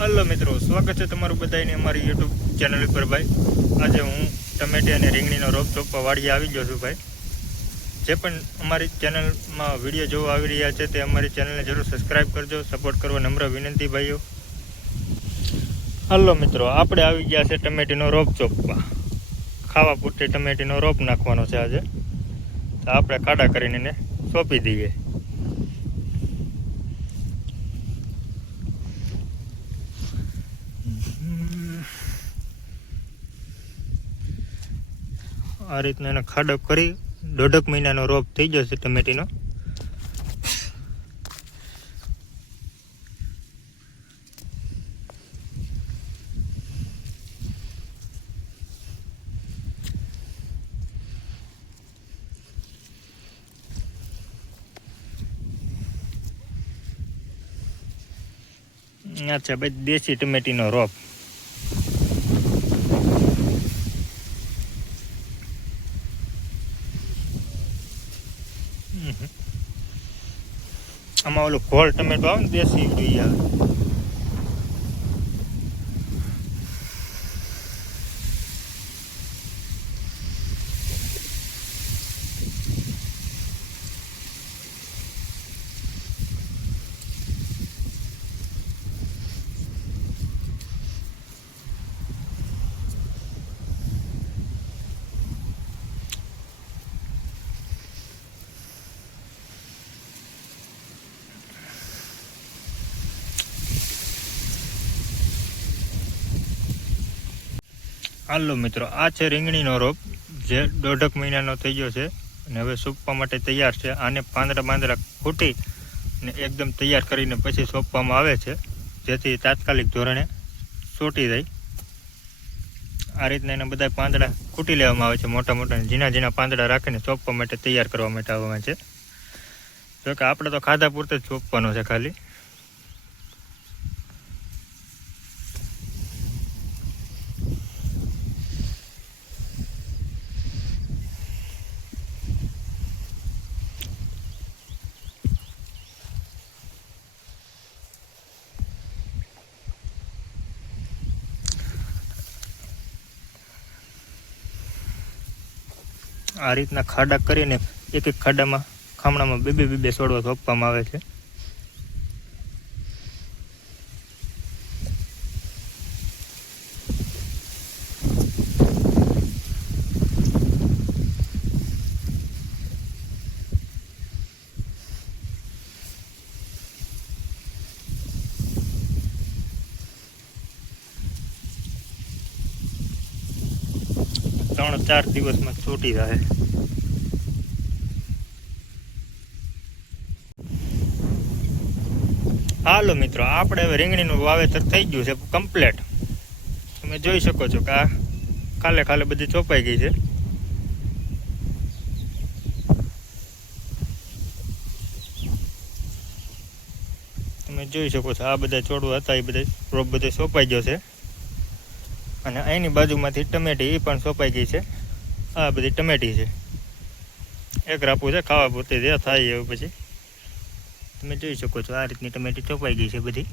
Hello मित्रों, स्वागत है तमारू बधाईने अमारी यूट्यूब चैनल पर। भाई आज हूँ टमेटी और રીંગણીનો રોપ ચોપવા વાડીએ આવી ગયો છું। भाई જે પણ અમારી ચેનલમાં વિડીયો જોવા આવી રહ્યા છે તે અમારી ચેનલને જરૂર સબસ્ક્રાઈબ કરજો, સપોર્ટ કરવા નમ્ર વિનંતી ભાઈઓ। હલો મિત્રો, આપણે આવી ગયા છે ટમેટીનો રોપ ચોપવા। ખાવા પૂરતી ટમેટીનો રોપ નાખવાનો છે આજે, તો આપણે ખાડા કરીને એને સોંપી દઈએ। आ रीतना एनो खाडो करी 1.5 महीनानो रोप थई जशे टमेटीनो। अच्छा भाई, देसी टमेटीनो रोप। आमा ओलो घोल टमेटो आवे ने देसी ईवड़ी आवे। હાલો મિત્રો, આ છે રીંગણીનો રોપ જે 1.5 મહિનાનો થઈ ગયો છે અને હવે સોંપવા માટે તૈયાર છે। આને પાંદડા ખૂટી ને એકદમ તૈયાર કરીને પછી સોંપવામાં આવે છે, જેથી તાત્કાલિક ધોરણે સોટી જાય। આ રીતના એના બધા પાંદડા ખૂટી લેવામાં આવે છે, મોટા મોટા ઝીણા પાંદડા રાખીને સોંપવા માટે તૈયાર કરવા માટે આવવામાં છે। જો કે આપણે તો ખાધા પૂરતે જ સોંપવાનો છે ખાલી। आ रीतना खाड़ा करीने एक एक खाड़ा में खामणा में बे सोडवा सोंपवामां आवे छे। ત્રણ ચાર દિવસમાં છૂટી જાય। હાલો મિત્રો, આપણે હવે રીંગણીનું વાવેતર થઈ ગયું છે કમ્પ્લીટ। તમે જોઈ શકો છો કે આ ખાલે બધી ચોપાઈ ગઈ છે। તમે જોઈ શકો છો આ બધા છોડવા હતા એ બધા રોપ બધે સોંપાઈ ગયો છે અને અહીંની બાજુમાંથી ટમેટી એ પણ સોંપાઈ ગઈ છે। આ બધી ટમેટી છે, એક રાપું છે ખાવા પૂરતી જે થાય એવું। પછી તમે જોઈ શકો છો આ રીતની ટમેટી ચોપાઈ ગઈ છે બધી।